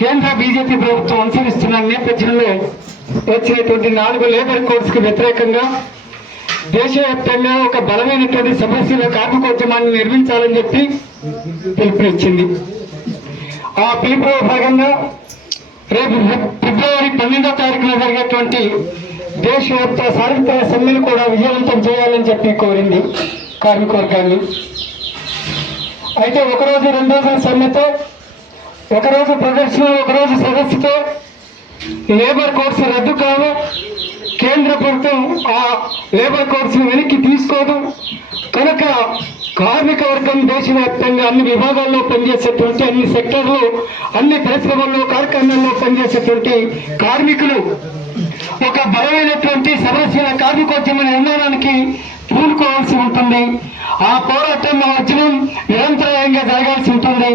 కేంద్ర బీజేపీ ప్రభుత్వం అనుసరిస్తున్న నేపథ్యంలో వచ్చినటువంటి 4 లేబర్ కోడ్స్కి వ్యతిరేకంగా దేశవ్యాప్తంగా ఒక బలమైనటువంటి సమస్యల కార్మికోద్యమాన్ని నిర్మించాలని చెప్పి పిలుపునిచ్చింది. ఆ పిలుపులో భాగంగా రేపు ఫిబ్రవరి 12వ తారీఖున జరిగేటువంటి దేశవ్యాప్త సాధికార సమ్మెను కూడా విజయవంతం చేయాలని చెప్పి కోరింది కార్మికవర్గాన్ని. అయితే ఒకరోజు 2 రోజుల సమ్మెతో, ఒకరోజు ప్రదర్శన, ఒకరోజు సదస్సుతో లేబర్ కోడ్స్ రద్దు కావు. కేంద్ర ప్రభుత్వం ఆ లేబర్ కోడ్స్ వెనక్కి తీసుకోదు. కనుక కార్మిక వర్గం దేశవ్యాప్తంగా అన్ని విభాగాల్లో పనిచేసేటువంటి, అన్ని సెక్టర్లు, అన్ని పరిశ్రమల్లో, కార్ఖానాల్లో పనిచేసేటువంటి కార్మికులు ఒక బలమైనటువంటి సమస్యల కార్మికోద్యమ నిర్మాణానికి పూనుకోవాల్సి ఉంటుంది. ఆ పోరాటం, ఆ ఉద్యమం నిరంతరంగా జరగాల్సి ఉంటుంది.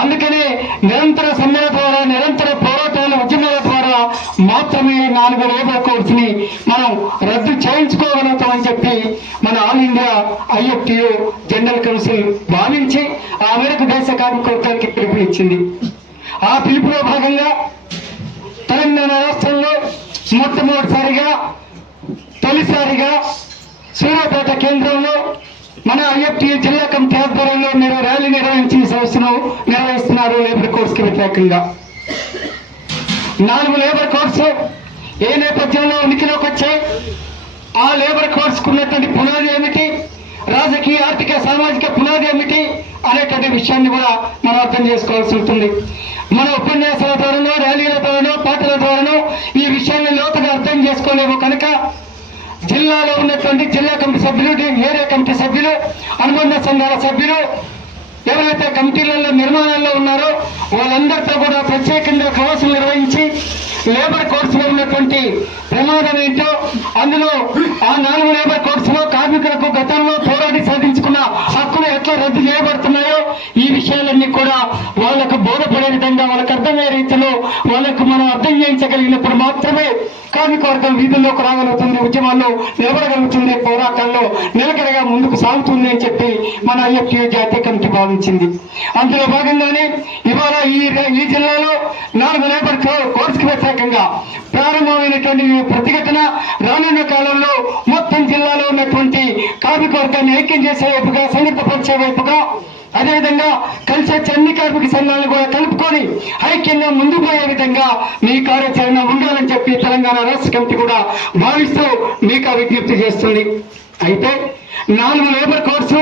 అందుకనే నిరంతర సమ్మెల ద్వారా, నిరంతర పోరాటాల ఉద్యమాల ద్వారా మాత్రమే 4 లేబర్ కోడ్స్ ని మనం రద్దు చేయించుకోగలుగుతామని చెప్పి మన all India IFTU general council భావించి ఆ మేరకు దేశ కార్మిక వర్గానికి పిలుపునిచ్చింది. ఆ పిలుపులో భాగంగా తెలంగాణ రాష్ట్రంలో మొట్టమొదటిసారిగా, తొలిసారిగా సూర్యాపేట కేంద్రంలో మన IFTU జిల్లా కమిటీ ఆధ్వర్యంలో మీరు ర్యాలీ నిర్వహించి సదస్సును నిర్వహిస్తున్నారు. లేబర్ కోడ్స్ కి వ్యతిరేకంగా 4 లేబర్ కోడ్స్ ఏ నేపథ్యంలో ఉనికిలోకి వచ్చాయి, ఆ లేబర్ కోడ్స్ ఉన్నటువంటి పునాది ఏమిటి, రాజకీయ, ఆర్థిక, సామాజిక పునాది ఏమిటి అనేటువంటి విషయాన్ని కూడా మనం అర్థం చేసుకోవాల్సి ఉంటుంది. మన ఉపన్యాసాల ద్వారానో, ర్యాలీల ద్వారానో, పాటల ద్వారానో ఈ విషయాన్ని లోతుగా అర్థం చేసుకోలేము. కనుక జిల్లాలో ఉన్నటువంటి జిల్లా కమిటీ సభ్యులు, ఏరియా కమిటీ సభ్యులు, అనుబంధ సంఘాల సభ్యులు, ఎవరైతే కమిటీలలో నిర్మాణాల్లో ఉన్నారో వాళ్ళందరితో కూడా ప్రత్యేకంగా కవాసులు నిర్వహించి లేబర్ కోడ్స్ లో ఉన్నటువంటి ప్రమాదం ఏంటో, అందులో ఆ 4 లేబర్ కోడ్స్ లో కార్మికులకు గతంలో పోరాడి సాధించుకున్న హక్కులు ఎట్లా రద్దు చేయబడుతున్నాయో ఈ విషయాలన్నీ కూడా వాళ్ళకు బోధపడే విధంగా, వాళ్ళకు అర్థమయ్యే రీతిలో వాళ్ళకు మనం అర్థం చేయించగలిగినప్పుడు మాత్రమే కార్మిక వర్గం వీధుల్లోకి రాగలుగుతుంది, ఉద్యమాల్లో నిలబడగలుగుతుంది, పోరాటాల్లో నిలకడగా ముందుకు సాగుతుంది అని చెప్పి మన IFTU జాతీయ కమిటీ భావించింది. అందులో భాగంగానే ఇవాళ ఈ జిల్లాలో 4 లేబర్ కోడ్స్ కి వ్యతిరేకంగా ప్రారంభమైనటువంటి ప్రతిఘటన రానున్న కాలంలో మొత్తం జిల్లాలో ఉన్నటువంటి కార్మిక వర్గాన్ని ఐక్యం చేసే వైపుగా, సంఘటితపరిచే వైపుగా, అదేవిధంగా కలిసి వచ్చే అన్ని కార్మిక సంఘాలను కూడా కలుపుకొని ఐక్యంగా ముందుకు పోయే విధంగా మీ కార్యాచరణ ఉండాలని చెప్పి తెలంగాణ రాష్ట్ర కమిటీ కూడా భావిస్తూ మీకు విజ్ఞప్తి చేస్తుంది. అయితే 4 లేబర్ కోడ్స్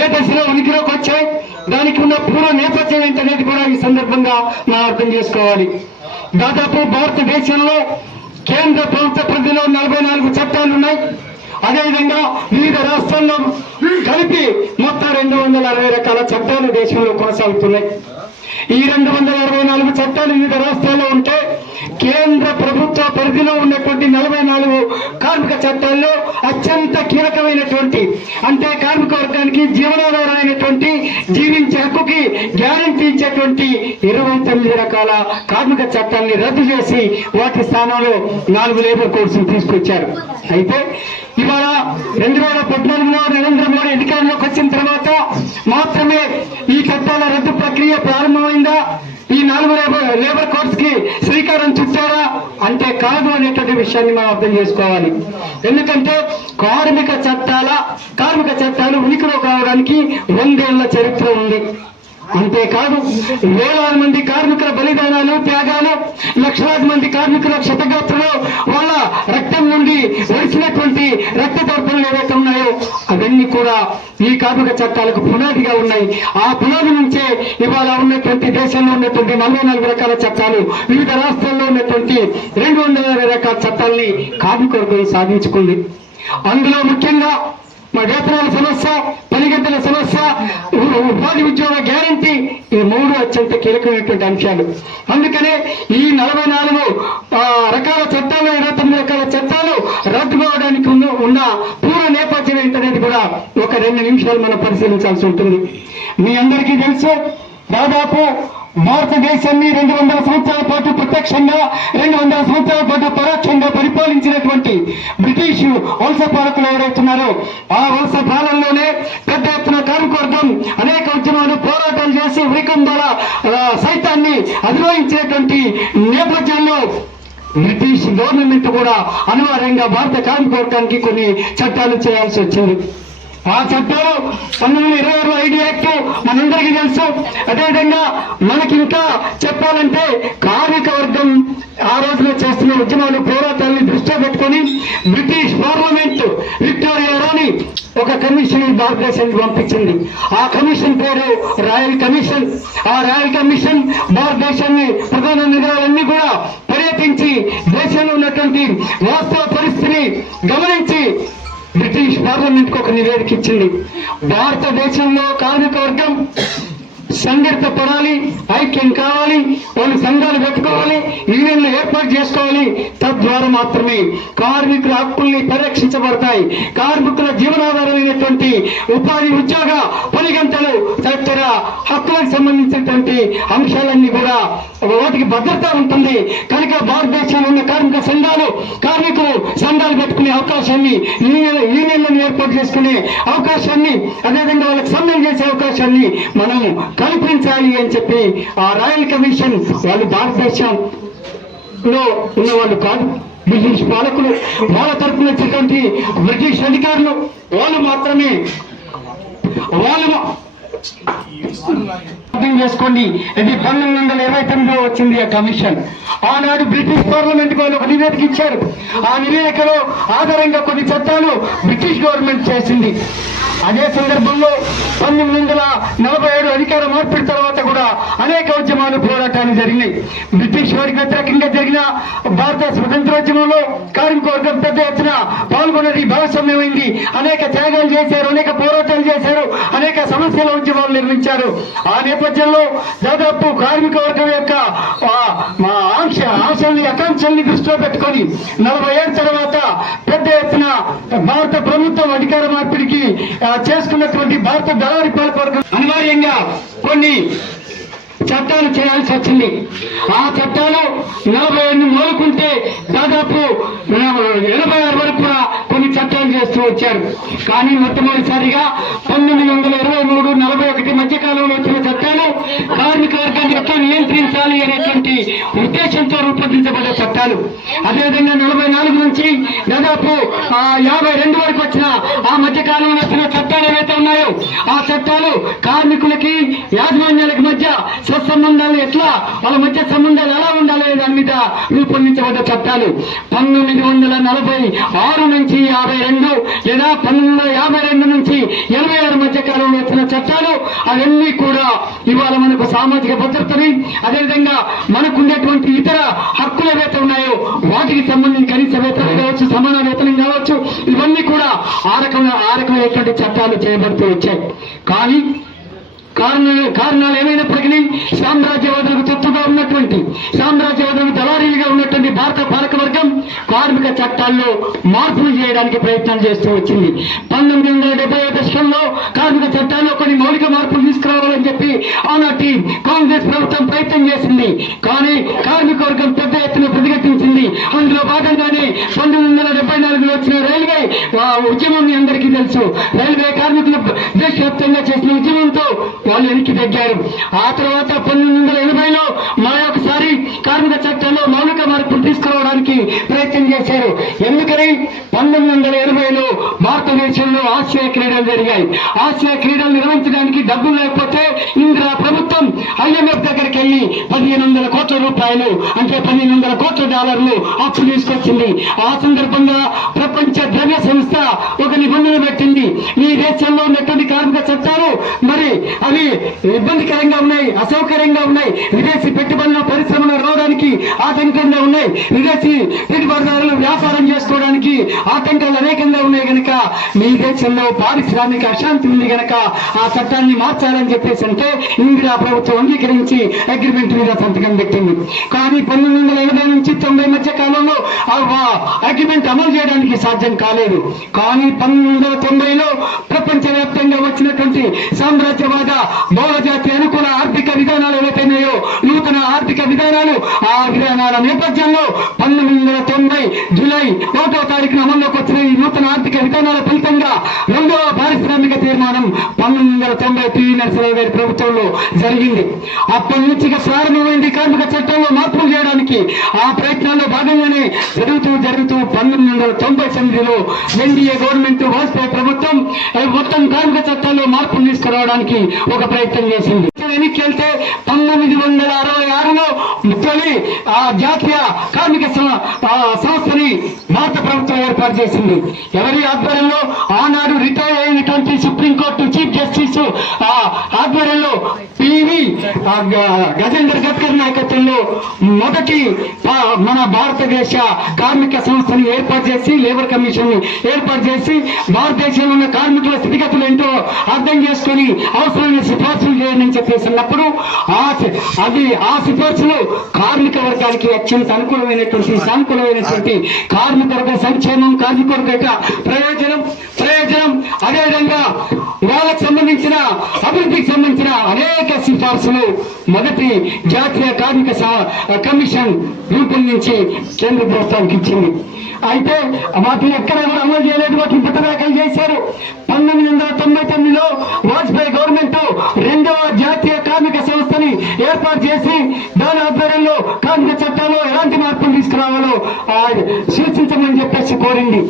ఏ దశలో ఉనికిలోకి వచ్చాయి, దానికి ఉన్న పూర్వ నేపథ్యం ఏంటనేది కూడా ఈ సందర్భంగా మనం అర్థం చేసుకోవాలి. దాదాపు భారతదేశంలో కేంద్ర ప్రభుత్వ పరిధిలో 44 చట్టాలు ఉన్నాయి. అదేవిధంగా వివిధ రాష్ట్రాల్లో కలిపి మొత్తం 260 రకాల చట్టాలు దేశంలో కొనసాగుతున్నాయి. ఈ 264 చట్టాలు వివిధ రాష్ట్రాల్లో ఉంటే కేంద్ర ప్రభుత్వ పరిధిలో ఉన్నటువంటి 44 కార్మిక చట్టాల్లో అత్యంత కీలకమైనటువంటి, అంటే కార్మిక వర్గానికి జీవనాధారమైనటువంటి, జీవించే హక్కుకి గ్యారెంటీ ఇచ్చేటువంటి 29 రకాల కార్మిక చట్టాలని రద్దు చేసి వాటి స్థానంలో 4 లేబర్ కోడ్స్ తీసుకొచ్చారు. అయితే ఇవాళ 2014లో నరేంద్ర మోడీ అధికారంలోకి వచ్చిన తర్వాత మాత్రమే ఈ చట్టాల రద్దు ప్రక్రియ ప్రారంభమైందా, ఈ 4 లేబర్ కోడ్స్ కి శ్రీకారం చుట్టారా అంటే కాదు అనేటువంటి విషయాన్ని మనం అర్థం చేసుకోవాలి. ఎందుకంటే కార్మిక చట్టాలు ఉనికిలోకి రావడానికి 100 ఏళ్ల చరిత్ర ఉంది. అంతేకాదు వేలాది మంది కార్మికుల బలిదానాలు, త్యాగాలు, లక్షలాది మంది కార్మికుల క్షతగాత్రలు, వాళ్ళ రక్తం నుండి వడిచినటువంటి రక్త తర్పణలు ఏవైతే ఉన్నాయో అవన్నీ కూడా ఈ కార్మిక చట్టాలకు పునాదిగా ఉన్నాయి. ఆ పునాది నుంచే ఇవాళ ఉన్నటువంటి దేశంలో ఉన్నటువంటి 44 రకాల చట్టాలు, వివిధ రాష్ట్రాల్లో ఉన్నటువంటి 220 రకాల చట్టాలని కార్మిక వర్గం సాధించుకుంది. అందులో ముఖ్యంగా వేతనాల సమస్య, 10 గంటల సమస్య, ఉపాధి ఉద్యోగ గ్యారంటీ, ఈ 3 అత్యంత కీలకమైనటువంటి అంశాలు. అందుకనే ఈ 44 రకాల చట్టాలు, 29 రకాల చట్టాలు రద్దు కావడానికి ఉన్న పూర్వ నేపథ్యం ఏంటనేది కూడా ఒక 2 నిమిషాలు మనం పరిశీలించాల్సి ఉంటుంది. మీ అందరికీ తెలుసు, దాదాపు భారతదేశాన్ని 200 సంవత్సరాల పాటు ప్రత్యక్షంగా, 200 సంవత్సరాల పాటు పరోక్షంగా పరిపాలించినటువంటి బ్రిటిష్ వలస పాలకులు ఎవరైతున్నారో ఆ వలస పాలనలోనే పెద్ద ఎత్తున కార్మిక వర్గం అనేక ఉద్యమాలు, పోరాటాలు చేసి ఉరికంబాల సైతాన్ని అధిరోహించినటువంటి నేపథ్యంలో బ్రిటిష్ గవర్నమెంట్ కూడా అనివార్యంగా భారత కార్మిక వర్గానికి కొన్ని చట్టాలు చేయాల్సి వచ్చింది. ఆ చట్టాలు 1926 ఐడి యాక్ట్ మనందరికీ తెలుసు. అదేవిధంగా మనకి ఇంకా చెప్పాలంటే కార్మిక వర్గం ఆ రోజున చేస్తున్న ఉద్యమాలు పోరాటాలను దృష్టిలో పెట్టుకొని బ్రిటిష్ పార్లమెంట్ విక్టోరియా రాణి ఒక కమిషన్ భారతదేశానికి పంపించింది. ఆ కమిషన్ పేరు రాయల్ కమిషన్. ఆ రాయల్ కమిషన్ భారతదేశాన్ని ప్రధాన నగరాలన్నీ కూడా పర్యటించి దేశంలో ఉన్నటువంటి వాస్తవ పరిస్థితిని గమనించి బ్రిటిష్ పార్లమెంట్ కు ఒక నివేదిక ఇచ్చింది. భారతదేశంలో కార్మిక వర్గం సంఘటిత పడాలి, ఐక్యం కావాలి, వాళ్ళు సంఘాలు పెట్టుకోవాలి, యూనియన్లు ఏర్పాటు చేసుకోవాలి. తద్వారా మాత్రమే కార్మికుల హక్కుల్ని పరిరక్షించబడతాయి. కార్మికుల జీవనాధారమైనటువంటి ఉపాధి, ఉద్యోగ, పని గంటలు తదితర హక్కులకు సంబంధించినటువంటి అంశాలన్నీ కూడా వాటికి భద్రత ఉంటుంది. కనుక భారతదేశంలో ఉన్న కార్మిక సంఘాలు, కార్మికులు సంఘాలు పెట్టుకునే అవకాశాన్ని, యూనియన్లను ఏర్పాటు చేసుకునే అవకాశాన్ని, అదేవిధంగా వాళ్ళకి సమ్మె చేసే అవకాశాన్ని మనం కల్పించాలి అని చెప్పి ఆ రాయల్ కమిషన్ వాళ్ళు భారతదేశంలో ఉన్నవాళ్ళు కాదు, బ్రిటిష్ పాలకులు, వాళ్ళ తరఫున వచ్చినటువంటి బ్రిటిష్ అధికారులు వాళ్ళు మాత్రమే అర్థం చేసుకోండి. ఇది 1929లో వచ్చింది ఆ కమిషన్. ఆనాడు బ్రిటిష్ పార్లమెంట్ వాళ్ళు ఒక నివేదిక ఇచ్చారు. ఆ నివేదికలో ఆధారంగా కొన్ని చట్టాలు బ్రిటిష్ గవర్నమెంట్ చేసింది. అదే సందర్భంలో 1947 అధికార మార్పిడి తర్వాత కూడా అనేక ఉద్యమాలు, పోరాటాలు జరిగినాయి. బ్రిటిష్ వారికి వ్యతిరేకంగా జరిగిన భారత స్వతంత్రోద్యమంలో కార్మిక వర్గం పెద్ద ఎత్తున పాల్గొన్నది, భాగస్వామ్యమైంది. అనేక త్యాగాలు చేశారు, అనేక పోరాటాలు చేశారు, అనేక సమస్యల ఉద్యమాలు నిర్మించారు. ఆ నేపథ్యంలో దాదాపు కార్మిక వర్గం యొక్క ఆకాంక్షల్ని దృష్టిలో పెట్టుకొని 40 ఏళ్ళ తర్వాత పెద్ద ఎత్తున భారత ప్రభుత్వం అధికార మార్పిడికి చేసుకున్నటువంటి భారత దళారీ పాలకవర్గం అనివార్యంగా కొన్ని చట్టాలు చేయాల్సి వచ్చింది. ఆ చట్టాలు 48 మొదలుకుంటే దాదాపు 86 వరకు కూడా కొన్ని చట్టాలు చేస్తూ వచ్చారు. కానీ మొట్టమొదటిసారిగా 1923, 41 మధ్య కాలంలో వచ్చిన చట్టాలు కార్మిక వర్గాన్ని ఎట్లా నియంత్రించాలి అనేటువంటి ఉద్దేశంతో రూపొందించబడ్డ చట్టాలు. అదేవిధంగా 44 నుంచి దాదాపు 52 వరకు వచ్చిన ఆ మధ్య కాలంలో వచ్చిన చట్టాలు ఏవైతే ఉన్నాయో ఆ చట్టాలు కార్మికులకి, యాజమాన్యాలకు మధ్య సంబంధాలు ఎట్లా, వాళ్ళ మధ్య సంబంధాలు ఎలా ఉండాలి దాని మీద రూపొందించబడ్డ చట్టాలు. 1946 నుంచి 52 లేదా 1952 నుంచి 86 మధ్య కాలంలో వచ్చిన చట్టాలు అవన్నీ కూడా ఇవాళ మనకు సామాజిక భద్రతని, అదేవిధంగా మనకు ఉండేటువంటి ఇతర హక్కులు ఏవైతే ఉన్నాయో వాటికి సంబంధించి కనీస వేతనం కావచ్చు, సమాన వేతనం కావచ్చు, ఇవన్నీ కూడా ఆ రకమైనటువంటి చట్టాలు చేయబడుతూ వచ్చాయి. కానీ కారణాలు ఏమైనప్పటికీ సామ్రాజ్యవాదులకు తొత్తుగా ఉన్నటువంటి, సామ్రాజ్యవాదులకు దళారీలుగా ఉన్నటువంటి భారత పాలకవర్గం కార్మిక చట్టాల్లో మార్పులు చేయడానికి ప్రయత్నం చేస్తూ వచ్చింది. 1970 దశకంలో కార్మిక చట్టాల్లో కొన్ని మౌలిక మార్పులు తీసుకురావాలని చెప్పి ఆనాటి కాంగ్రెస్ ప్రభుత్వం ప్రయత్నం చేసింది. కానీ కార్మిక వర్గం పెద్ద ఎత్తున ప్రతిఘటించింది. అందులో భాగంగానే 1974లో వచ్చిన రైల్వే ఉద్యమం మీ అందరికీ తెలుసు. రైల్వే కార్మికులు దేశవ్యాప్తంగా చేసిన ఉద్యమంతో వాళ్ళు వెనక్కి తగ్గారు. ఆ తర్వాత 1980లో మరొకసారి కార్మిక చట్టాల్లో మౌలిక మార్పులు తీసుకురావడానికి ప్రయత్నం చేశారు. ఎందుకని 1980లో భారతదేశంలో ఆసియా క్రీడలు జరిగాయి. ఆసియా క్రీడలు నిర్వహించడానికి డబ్బులు లేకపోతే ఇందిరా ప్రభుత్వం IMF దగ్గరికి వెళ్ళి 1500 కోట్ల రూపాయలు అంటే $1500 కోట్ల అప్పు తీసుకొచ్చింది. ఆ సందర్భంగా ప్రపంచ ద్రవ్య సంస్థ ఒక నిబంధన పెట్టింది. ఈ దేశంలో ఉన్నటువంటి కార్మిక చట్టాలు మరి అవి ఇబ్బందికరంగా ఉన్నాయి, అసౌకర్యంగా ఉన్నాయి, విదేశీ పెట్టుబడులు పరిశ్రమలు రావడానికి ఆటంకంగా ఉన్నాయి, విదేశీ పెట్టుబడిదారులు వ్యాపారం చేసుకోవడానికి ఆటంకాలు అనేకంగా ఉన్నాయి. కనుక మీ దేశంలో పారిశ్రామిక అశాంతి ఉంది కనుక ఆ చట్టాన్ని మార్చాలని చెప్పేసి అంటే ఇందిరా ప్రభుత్వం అంగీకరించి అగ్రిమెంట్ మీద సంతకం పెట్టింది. కానీ 1980 నుంచి 90 మధ్య కాలంలో అగ్రిమెంట్ అమలు చేయడానికి సాధ్యం కాలేదు. కానీ 1990లో ప్రపంచవ్యాప్తంగా వచ్చినటువంటి సామ్రాజ్యవాద బహుళజాతి అనుకూల ఆర్థిక విధానాలు ఏవైతున్నాయో, నూతన ఆర్థిక విధానాలు, ఆ విధానాల నేపథ్యంలో 1990 జూలై 1వ తారీఖున అమల్లోకి వచ్చిన ఈ నూతన ఆర్థిక విధానాల ఫలితంగా 2వ పారిశ్రామిక తీర్మానం 1990 పివి నరసింహరావు గారి ప్రభుత్వంలో జరిగింది. అప్పటి నుంచి ప్రారంభమైంది కార్మిక చట్టంలో మార్పులు చేయడానికి. ఆ ప్రయత్నాల్లో భాగంగానే జరుగుతూ 1998లో ఎన్డీఏ గవర్నమెంట్ వాజ్పేయి ప్రభుత్వం మొత్తం కార్మిక చట్టాల్లో మార్పులు తీసుకురావడానికి ఒక ప్రయత్నం చేసింది. వెనక్కి వెళ్తే 1966లో తొలి జాతీయ కార్మిక సంస్థని భారత ప్రభుత్వం ఏర్పాటు చేసింది. ఎవరి ఆధ్వర్యంలో? ఆనాడు రిటైర్ అయినటువంటి సుప్రీంకోర్టు చీఫ్ జస్టిస్ ఆధ్వర్యంలో పివి గజేందర్ గడ్కరీ నాయకత్వంలో మొదటి మన భారతదేశ కార్మిక సంస్థని ఏర్పాటు చేసి, లేబర్ కమిషన్ ఏర్పాటు చేసి, భారతదేశంలో ఉన్న కార్మికుల స్థితిగతులు ఏంటో అర్థం చేసుకుని అవసరమైన సిఫార్సులు చేయాలని చెప్పేసినప్పుడు ఆ సిఫార్సులు కార్మిక వర్గానికి అత్యంత సానుకూలమైనటువంటి కార్మిక వర్గ సంక్షేమం, కార్మిక వర్గ ప్రయోజనం, అదేవిధంగా వాళ్ళకు సంబంధించిన అభివృద్ధికి సంబంధించిన అనేక సిఫార్సులు మొదటి జాతీయ కార్మిక కమిషన్ రూపొందించి కేంద్ర ప్రభుత్వానికి ఇచ్చింది. అయితే వాటిని ఎక్కడ కూడా అమలు చేయలేదు, వాటిని పుట్టదాఖలు చేశారు. 1999లో వాజ్పేయి గవర్నమెంట్ 2వ జాతీయ కార్మిక సంస్థని ఏర్పాటు చేసి దాని ఆధ్వర్యంలో కార్మిక చట్టాల్లో ఎలాంటి మార్పులు తీసుకురావాలో సూచించమని చెప్పేసి కోరింది.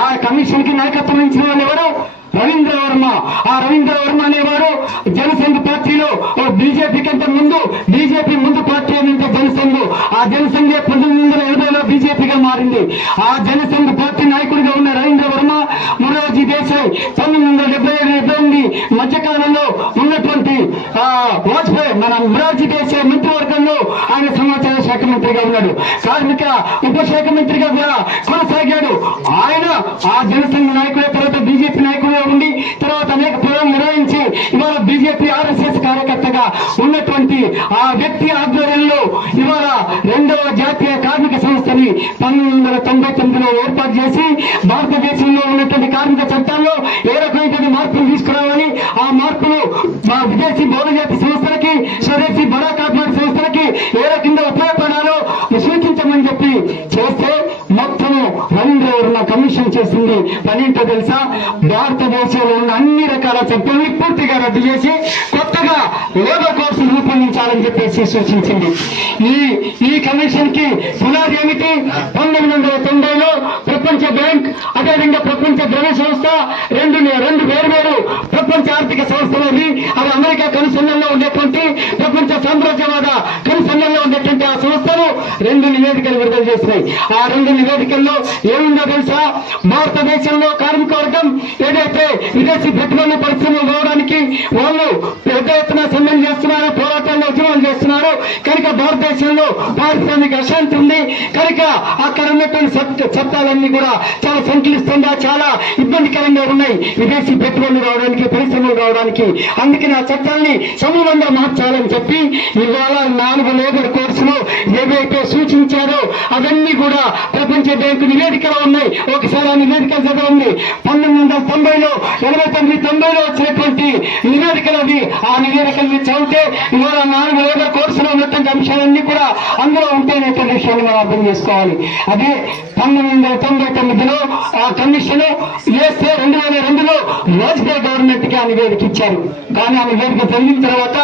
ఆ కమిషన్ కి నాయకత్వం ఇచ్చిన వాళ్ళు ఎవరు? రవీంద్ర వర్మ. ఆ రవీంద్ర వర్మ అనేవారు జనసంఘ్ పార్టీలో బీజేపీ కంటే ముందు, బీజేపీ ముందు పార్టీ ఏంటంటే జనసంఘ్. ఆ జనసంఘ్ 1980లో బీజేపీగా మారింది. ఆ జనసంఘ్ పార్టీ నాయకుడిగా ఉన్న రవీంద్ర వర్మ మొరార్జీ దేశాయ్ 1977-78 మధ్యకాలంలో ఉన్నటువంటి వాజ్పేయి మన మొరార్జీ దేశాయ్ మంత్రివర్గంలో ఆయన సమాచార శాఖ మంత్రిగా ఉన్నాడు. కార్మిక ఉపశాఖ మంత్రిగా కూడా కొనసాగాడు. ఆయన ఆ జనసంఘ నాయకుల తర్వాత బీజేపీ నాయకుడిగా ఉండి తర్వాత అనేక పదవులు నిర్వహించి ఇవాళ బీజేపీ ఆర్ఎస్ఎస్ కార్యకర్తగా ఉన్నటువంటి ఆ వ్యక్తి ఆధ్వర్యంలో ఇవాళ 2వ జాతీయ కార్మిక సంస్థని 1999లో ఏర్పాటు చేసి భారతదేశంలో ఉన్నటువంటి కార్మిక చట్టాల్లో ఏ రకమైనటువంటి మార్పులు తీసుకురావాలి, ఆ మార్పులు మా విదేశీ బహుళజాతి సంస్థలకి, స్వదేశీ బడా కార్పొరేట్ సంస్థలకి ఏ రకంగా ఉపయోగపడాలో సూచించమని చెప్పి చేస్తే మొత్తము రవీంద్ర వర్మ కమిషన్ చేసింది పనేంటో తెలుసా? భారతదేశంలో ఉన్న అన్ని రకాల చట్టాన్ని పూర్తిగా రద్దు చేసి కొత్తగా లేబర్ కోడ్స్ రూపొందించాలని చెప్పేసి సూచించింది. ఈ కమిషన్ కి పునాది ఏమిటి? 1990లో ప్రపంచ బ్యాంక్, అదేవిధంగా ప్రపంచ ధన సంస్థ, రెండు వేరు ప్రపంచ ఆర్థిక సంస్థలని, అది అమెరికా కనుసన్నల్లో ఉండేటువంటి ప్రపంచ సామ్రాజ్యవాద కనుసన్నల్లో ఉండేటువంటి ఆ సంస్థలు 2 నివేదికలు విడుదల చేసినాయి. ఆ 2 నివేదికల్లో ఏముందో తెలుసా? భారతదేశంలో కార్మిక వర్గం ఏదైతే విదేశీ పెట్టుబడుల పరిశ్రమలు రావడానికి వాళ్ళు పెద్ద ఎత్తున సమ్మెలు చేస్తున్నారు, పోరాటాల్లో ఉద్యమాలు చేస్తున్నారు కనుక భారతదేశంలో పారిశ్రామిక అశాంతి ఉంది కనుక అక్కడ ఉన్నటువంటి చట్టాలన్నీ కూడా చాలా సంక్లిష్టంగా, చాలా ఇబ్బందికరంగా ఉన్నాయి విదేశీ పెట్టుబడులు రావడానికి, పరిశ్రమలు రావడానికి. అందుకని ఆ చట్టాన్ని సమూలంగా మార్చాలని చెప్పి ఇవాళ 4 లేబర్ కోర్సులు ఏవైతే సూచించారో అవన్నీ కూడా ప్రపంచ బ్యాంకు నివేదికలో ఉన్నాయి. ఒకసారి ఆ నివేదికలు చదవండి. 1990లో 89-90లో వచ్చినటువంటి నివేదికలు అవి. ఆ నివేదికల్ని చదివితే ఇవాళ 4 లేబర్ కోర్సులో ఉన్నటువంటి అంశాలన్నీ కూడా అందులో ఉంటేనేటువంటి విషయాన్ని మనం అర్థం చేసుకోవాలి. అదే 1999లో ఆ కమిషన్ వేస్తే 2002లో వాజ్పేయి గవర్నమెంట్ కి ఆ నివేదిక ఇచ్చారు. కానీ ఆ నివేదిక చదివిన తర్వాత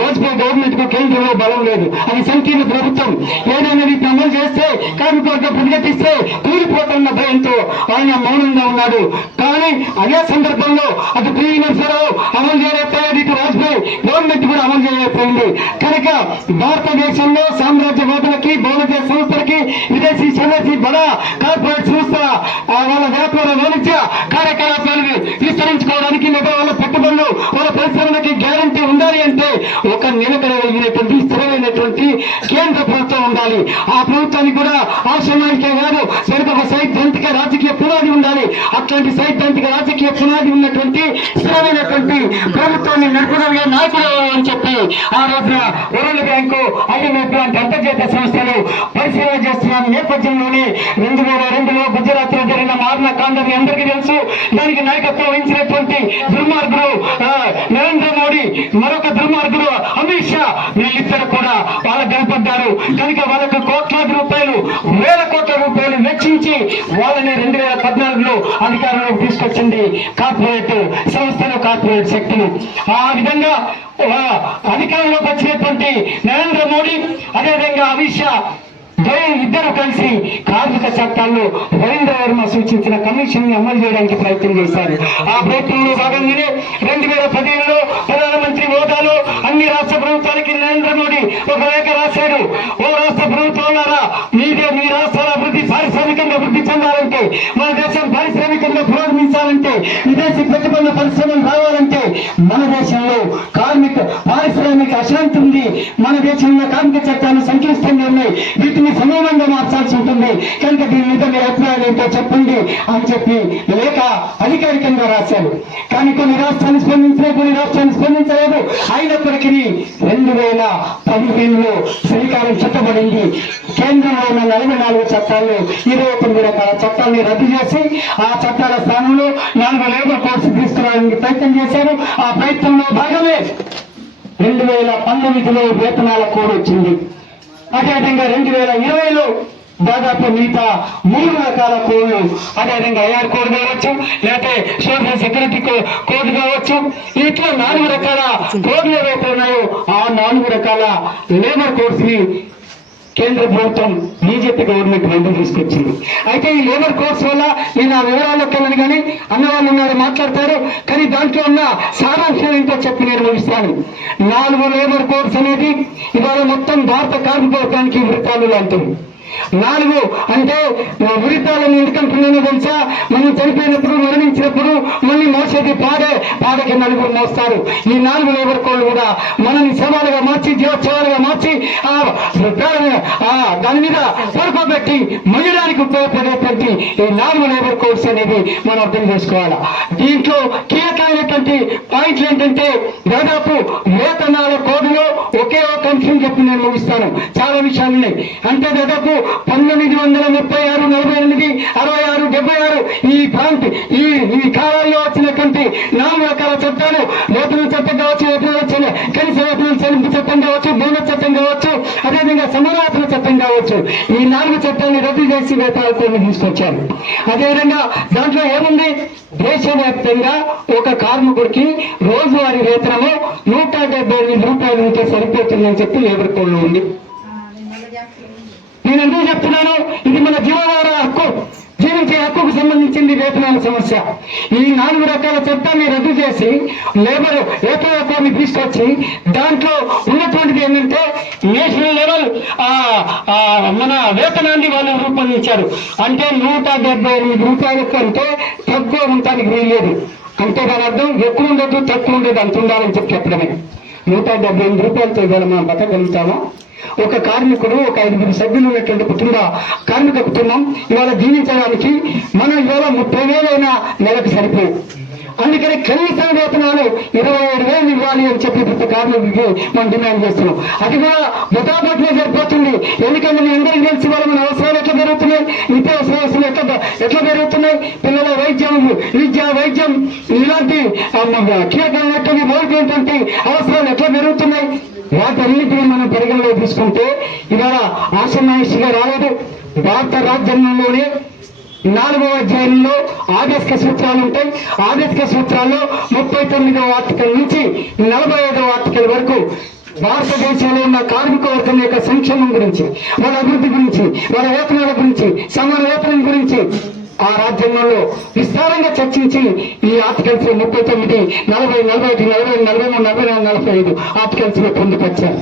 వాజ్పేయి గవర్నమెంట్ కు కేంద్రంలో బలం లేదు, అది సంకీర్ణ ప్రభుత్వం. ఏదైనా వీటిని అమలు చేస్తే కార్మిక వర్గం ప్రతిఘటిస్తే కూలిపోతున్న భయంతో ఆయన మౌనంగా ఉన్నాడు. కానీ అదే సందర్భంలో అటు పివి నరసింహరావు అమలు చేయలేకపోయాడు, ఇటు వాజ్పేయి గవర్నమెంట్ కూడా అమలు చేయలేకపోయింది. కనుక భారతదేశంలో సామ్రాజ్యవాదులకి, బహుళజాతి సంస్థలకి, విదేశీ స్వదేశీ బడా కార్పొరేట్ సంస్థ వాళ్ళ వ్యాపార వాణిజ్య కార్యకలాపాలను విస్తరించుకోవడానికి లేదా వాళ్ళ పెట్టుబడులు, వాళ్ళ పరిశ్రమలకి గ్యారంటీ ఉండాలి అంటే ఒక నిలబడగలిగినటువంటి స్థిరమైనటువంటి కేంద్ర ప్రభుత్వం ఉండాలి. ఆ ప్రభుత్వానికి కూడా ఆశ్రమానికే కాదు దానికి ఒక సైద్ధాంతిక రాజకీయ పునాది ఉండాలి. అట్లాంటి సైద్ధాంతిక రాజకీయ పునాది ఉన్నటువంటి స్థిరమైనటువంటి ప్రభుత్వాన్ని నడుపుదలిగే నాయకులు అని చెప్పి ఆ రోజున వరల్డ్ బ్యాంకు, IMF లాంటి అంతర్జాతీయ సంస్థలు పరిశీలన చేస్తున్న నేపథ్యంలోనే 2002లో గుజరాత్ లో జరిగిన మారిన కాండం మీ అందరికీ తెలుసు. దానికి నాయకత్వం వహించినటువంటి దుర్మార్గుడు నరేంద్ర మోడీ, మరొక దుర్మార్గుడు అమిత్ షా, వీళ్ళిద్దరు కూడా వాళ్ళ గెలుపడ్డారు. కనుక వాళ్ళకు కోట్లాది రూపాయలు, వేల కోట్ల రూపాయలు వెచ్చించి వాళ్ళని 2014లో అధికారంలోకి తీసుకొచ్చింది కార్పొరేట్ సంస్థలు, కార్పొరేట్ శక్తులు. ఆ విధంగా అధికారంలోకి వచ్చినటువంటి నరేంద్ర మోడీ, అదేవిధంగా అమిత్ షా ఇద్దరు కలిసి కార్మిక చట్టాల్లో రవీంద్ర వర్మ సూచించిన కమిషన్ ని అమలు చేయడానికి ప్రయత్నం చేశారు. ఆ ప్రయత్నంలో భాగంగానే 2015లో ప్రధానమంత్రి హోదాలో అన్ని రాష్ట్ర ప్రభుత్వాలకి నరేంద్ర మోడీ ఒక లేఖ రాశాడు. ఓ రాష్ట్ర ప్రభుత్వాలారా, మీ రాష్ట్రాల అభివృద్ధి పారిశ్రామికంగా అభివృద్ధి చెందాలంటే, మన దేశం పారిశ్రామికంగా పురోగమించాలంటే, విదేశీ ప్రతిబంధ పరిశ్రమలు రావాలంటే మన దేశంలో పారిశ్రామిక అశాంతి ఉంది. మన దేశంలో కార్మిక చట్టాలు సంక్లిష్టంగా ఉన్నాయి. వీటిని సమూలంగా మార్చాల్సి ఉంటుంది. కనుక దీని మీద మీ అభిప్రాయాలు ఏంటో చెప్పండి అని చెప్పి లేఖ అధికారికంగా రాశారు. కానీ కొన్ని రాష్ట్రాలు స్పందించినాయి, కొన్ని రాష్ట్రాలు స్పందించలేదు. అయినప్పటికీ 2015లో శ్రీకారం చుట్టబడింది. కేంద్రంలో ఉన్న 44 చట్టాల్లో 29 రకాల చట్టాలని రద్దు చేసి ఆ చట్టాల స్థానంలో 4 లేబర్ కోడ్స్ తీసుకురావడానికి ప్రయత్నం చేశారు. ఆ ప్రయత్నంలో భాగమే 2019లో వేతనాల కోడ్ వచ్చింది. అదేవిధంగా 2020లో దాదాపు మిగతా 3 రకాల కోడ్లు, అదేవిధంగా ఐఆర్ కోడ్ కావచ్చు, లేకపోతే సోషల్ సెక్యూరిటీ కోడ్ కావచ్చు, ఇట్లా 4 రకాల కోడ్లు ఏవైతే ఉన్నాయో ఆ 4 రకాల లేబర్ కోడ్స్ ని కేంద్ర ప్రభుత్వం బీజేపీ గవర్నమెంట్ ముందుకు తీసుకొచ్చింది. అయితే ఈ లేబర్ కోడ్స్ వల్ల నేను ఆ వివరాల్లోకి వెళ్ళను, కానీ అన్నవాళ్ళు ఉన్నారు మాట్లాడతారు. కానీ దాంట్లో ఉన్న సారాంశం ఏంటో చెప్పి నేను ముగిస్తాను. 4 లేబర్ కోడ్స్ అనేది ఇవాళ మొత్తం భారత కార్మిక వర్గానికి వృత్తాలు లాంటివి. 4 అంటే ఉరితాలను ఎందుకంటున్నానో తెలుసా? మనం చనిపోయినప్పుడు, మరణించినప్పుడు మళ్ళీ మోసేది పాడకి 4 మోస్తారు. ఈ 4 లేబర్ కోడ్లు కూడా మనల్ని శవాలుగా మార్చి, జీవోత్సవాలుగా మార్చి దాని మీద పడుకోబెట్టి మొయ్యడానికి ఉపయోగపడేటువంటి ఈ 4 లేబర్ కోడ్స్ అనేది మనం అర్థం చేసుకోవాలి. దీంట్లో కీలకమైనటువంటి పాయింట్లు ఏంటంటే, దాదాపు వేతనాల కోడ్లో ఒకే ఒక అంశం చెప్పి నేను ముగిస్తాను. చాలా విషయాలు ఉన్నాయి. అంటే దాదాపు 1936, 48, 66, 76 ఈ కాలాల్లో వచ్చినటువంటి 4 రకాల చట్టాలు, వేతన చట్టం కావచ్చు, కనీస వేతనం చెల్లింపు చట్టం కావచ్చు, బోనస్ చట్టం కావచ్చు, అదేవిధంగా సమానవేతన చట్టం కావచ్చు, ఈ 4 చట్టాన్ని రద్దు చేసి వేతనాల కోడ్ని తీసుకొచ్చారు. అదేవిధంగా దాంట్లో ఏముంది? దేశవ్యాప్తంగా ఒక కార్మికుడికి రోజువారీ వేతనము 175 రూపాయలు ఉంటే సరిపోతుందని చెప్పి లేబర్ కోడ్లో ఉంది. నేను ఎందుకు చెప్తున్నాను? ఇది మన జీవనాధార హక్కు, జీవించే హక్కుకు సంబంధించింది వేతనాల సమస్య. ఈ 4 రకాల చట్టాన్ని రద్దు చేసి లేబర్ ఏకీకరణని తీసుకొచ్చి దాంట్లో ఉన్నటువంటిది ఏంటంటే నేషనల్ లెవెల్ మన వేతనాన్ని వాళ్ళు రూపొందించారు. అంటే 175 రూపాయల కంటే తక్కువ ఉండటానికి వీల్లేదు. అంటే దాని అర్థం ఎక్కువ ఉండదు, తక్కువ ఉండదు, అంత ఉండాలని చెప్పి చెప్పడమే. 175 రూపాయలతో ఇవాళ మనం బతకగలుగుతామా? ఒక కార్మికుడు, ఒక 5 సభ్యులు ఉన్నటువంటి కార్మిక కుటుంబం ఇవాళ జీవించడానికి మనం ఇవాళ 30,000 నెలకు సరిపోయి. అందుకని కనీస వేతనాలు 27,000 ఇవ్వాలి అని చెప్పి ప్రతి కార్మికుడికి మనం డిమాండ్ చేస్తున్నాం. అది కూడా ముతాబట్లే సరిపోతుంది. ఎందుకంటే మీ అందరికీ తెలిసి వాళ్ళ మన అవసరాలు ఎట్లా పెరుగుతున్నాయి, నిత్యావసర వస్తువులు ఎట్లా పెరుగుతున్నాయి, పిల్లల వైద్యం, విద్య, వైద్యం ఇలాంటి కీలకమైనటువంటి మౌలికమైనటువంటి అవసరాలు ఎట్లా పెరుగుతున్నాయి. వాటన్నిటిని మనం పరిగణలో తీసుకుంటే ఇవాళ ఆసనాయిషిగా రాలేదు. భారత రాజ్యాంగంలోనే 4వ అధ్యాయంలో ఆదేశిక సూత్రాలు ఉంటాయి. ఆదేశిక సూత్రాల్లో 39వ ఆర్టికల్ నుంచి 45వ ఆర్టికల్ వరకు భారతదేశంలో ఉన్న కార్మిక వర్గం యొక్క సంక్షేమం గురించి, వాళ్ళ అభివృద్ధి గురించి, వాళ్ళ వేతనాల గురించి, సమాన వేతనం గురించి ఆ రాజ్యాంగంలో విస్తారంగా చర్చించి ఈ ఆర్టికల్స్ 39, 40, 41, 42, 43, 44, 45 ఆర్టికల్స్ పొందుపరిచారు.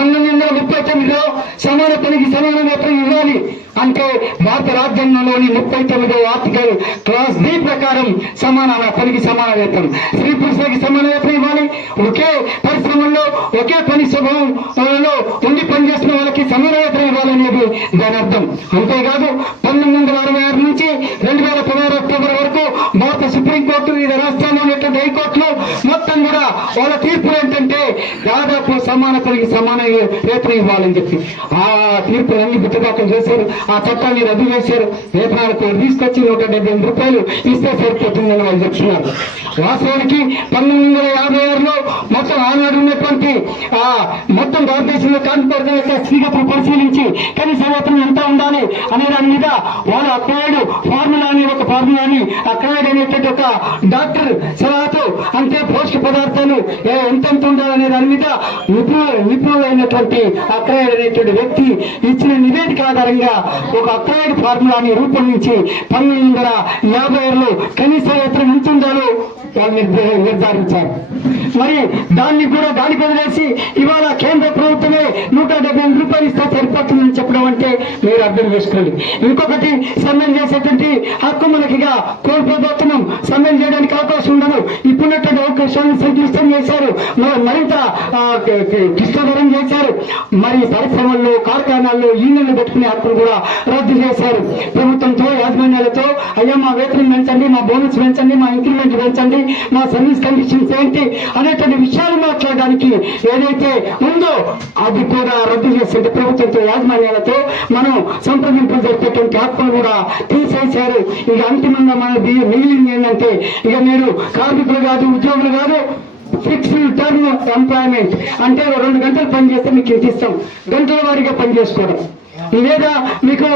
1939లో సమాన పనికి సమాన వేతనం ఇవ్వాలి అంటే భారత రాజ్యాంగంలోని 39వ ఆర్టికల్ క్లాస్ బి ప్రకారం సమాన పనికి సమాన వేతనం, స్త్రీ పురుషులకి సమాన వేతనం ఇవ్వాలి. ఒకే పరిశ్రమల్లో, ఒకే పని స్వభావంలో ఉండి పనిచేస్తున్న వాళ్ళకి సమాన వేతనం ఇవ్వాలనేది దాని అర్థం. అంతేకాదు 1966 నుంచి 2016 అక్టోబర్ వరకు భారత సుప్రీంకోర్టు, వివిధ రాష్ట్రాల్లో ఉన్నటువంటి హైకోర్టులో మొత్తం కూడా వాళ్ళ తీర్పులు ఏంటంటే దాదాపు సమాన పనికి సమాన వేతనం ఇవ్వాలని చెప్పి ఆ తీర్పులన్నీ గుర్తుబాట్లు చేశారు. ఆ చట్టాన్ని రద్దు చేశారు. వేతనాలకు తీసుకొచ్చి 175 రూపాయలు ఇస్తే సరిపోతుందని వాళ్ళు చెప్తున్నారు. వాస్తవానికి 1956లో మొత్తం ఆనాడు ఉన్నటువంటి ఉన్నటువంటి మొత్తం భారతదేశంలో కార్మిక యొక్క స్థితిగతులు పరిశీలించి కనీస వేతనం ఎంత ఉండాలి అనే దాని మీద వాళ్ళు అక్వైర్డ్ ఫార్ములా అని ఒక ఫార్ములాని అక్వైర్డ్ అనేటువంటి ఒక డాక్టర్ సలహాతో అంటే పోషక పదార్థాలు ఎంతెంత ఉండాలనే దాని మీద నిపుణులైనటువంటి అక్వైర్డ్ అనేటువంటి వ్యక్తి ఇచ్చిన నివేదిక ఆధారంగా ఒక అక్వైర్డ్ ఫార్ములాని రూపొందించి 1956లో కనీస వేతనం ఎంత ఉండాలో వాళ్ళు నిర్ధారించారు. మరి దానికి వదిలేసి ఇవాళ కేంద్ర ప్రభుత్వమే 178 రూపాయలు ఇస్తే సరిపోతుందని చెప్పడం అంటే మీరు అర్థం చేసుకోండి. ఇంకొకటి సమ్మెన్ చేసేటువంటి హక్కు మనకిగా కోల్పోతున్నాం. సమ్మెన్ చేయడానికి అవకాశం ఉండదు. ఇప్పుడున్నటువంటి అవకాశాన్ని సంక్లిష్టం చేశారు, మరింత క్లిష్టతరం చేశారు. మరి పరిశ్రమల్లో కార్ఖానాల్లో యూనియన్లు పెట్టుకునే హక్కులు కూడా రద్దు చేశారు. ప్రభుత్వంతో యాజమాన్యాలతో అయ్యా మా వేతనం పెంచండి, మా బోనస్ పెంచండి, మా ఇంక్రిమెంట్ పెంచండి, మా సర్వీస్ కండిషన్స్ ఏంటి అనేటువంటి విషయాలు మాట్లాడడానికి ఏదైతే ఉందో అది కూడా రద్దు చేసే ప్రభుత్వంతో యాజమాన్యాలతో మనం సంప్రదింపులు జరిపేటువంటి హక్కులు కూడా తీసేశారు. ఇక అంతిమంగా మన మిగిలింది ఏంటంటే ఇక మీరు కార్మికులు కాదు, ఉద్యోగులు కాదు, ఫిక్స్డ్ టర్మ్ ఎంప్లాయ్మెంట్ అంటే 2 గంటలు పని చేస్తే మీకు ఇంత ఇస్తాం, గంటల వారీగా పని చేసుకోవడం. లేదా మీకు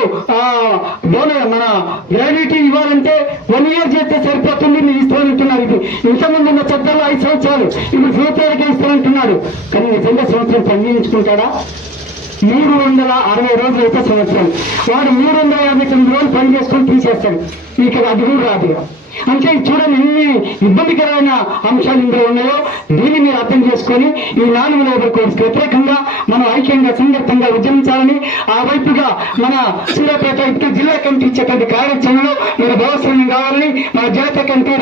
మన గ్రాడ్యుయేటీ ఇవ్వాలంటే 1 year చేస్తే సరిపోతుంది, మీరు ఇస్తానంటున్నారు. ఇది ఇంతకుముందు ఉన్న చట్టాలు 5 సంవత్సరాలు, ఇప్పుడు ఫ్యూచర్గా ఇస్తానంటున్నారు. కానీ నిజంగా సంవత్సరం పని చేయించుకుంటాడా? 360 రోజులు అయితే సంవత్సరం, వాడు 359 రోజులు పని చేసుకొని తీసేస్తాడు. మీకు అది కూడా రాదు. అంటే చూడండి ఎన్ని ఇబ్బందికరమైన అంశాలు ఇందులో ఉన్నాయో. దీన్ని మీరు అర్థం చేసుకొని ఈ 4 లేబర్ కోడ్స్ వ్యతిరేకంగా మనం ఐక్యంగా సంఘటితంగా ఉద్యమించాలని, ఆ వైపుగా మన సూర్యాపేట ఇటు జిల్లా కమిటీ ఇచ్చేటువంటి కార్యాచరణలో మీరు భాగస్వామ్యం కావాలని, మన జాతీయ కమిటీ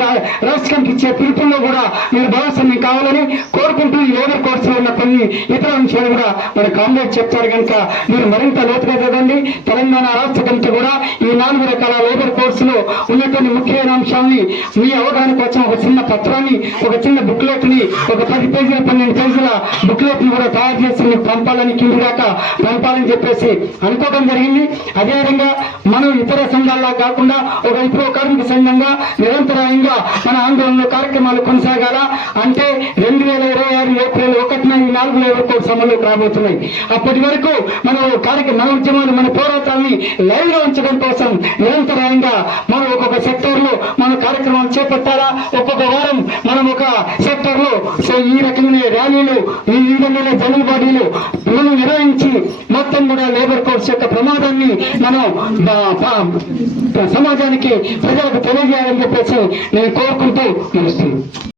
రాష్ట్ర కమిటీ ఇచ్చే పిలుపుల్లో కూడా మీరు భాగస్వామ్యం కావాలని కోరుకుంటూ ఈ లేబర్ కోడ్స్ లో ఉన్న కొన్ని ఇతర అంశాలు కూడా మన కామ్రేడ్ చెప్తారు కనుక మీరు మరింత లోతుగా చదవండి. తెలంగాణ రాష్ట్ర కమిటీ కూడా ఈ 4 రకాల లేబర్ కోడ్స్ లో ఉన్నటువంటి ముఖ్యమైన అంశాలు మీ అవగాహన కోసం ఒక చిన్న పత్రాన్ని, ఒక చిన్న బుక్లెట్ ని, ఒక 10 పేజీల 12 పేజీల బుక్లెట్ ని కూడా తయారు చేసి మీకు పంపాలని, కింది దాకా పంపాలని చెప్పేసి అనుకోవడం జరిగింది. అదేవిధంగా మనం ఇతర సంఘాల్లో కాకుండా ఒక విప్లవ కార్మిక సంఘంగా నిరంతరాయంగా మన ఆందోళనలో కార్యక్రమాలు కొనసాగాల. అంటే 2026 ఏప్రిల్ 1న ఈ 4 లేబర్ కోడ్స్ అమల్లోకి రాబోతున్నాయి. అప్పటి వరకు మన ఉద్యమాలు, మన పోరాటాన్ని లైవ్ లో ఉంచడం కోసం నిరంతరాయంగా మనం ఒక్కొక్క సెక్టర్ లో మన కార్యక్రమాలు చేపట్టాలా. ఒక్కొక్క వారం మనం ఒక సెక్టర్ లో ఈ రకమైన ర్యాలీలు, ఈ విధమైన జనరల్ బాడీలు మనం నిర్వహించి మొత్తం కూడా లేబర్ కోడ్స్ యొక్క ప్రమాదాన్ని మనం సమాజానికి, ప్రజలకు తెలియజేయాలని చెప్పేసి నేను కోరుకుంటూ నడుస్తున్నాను.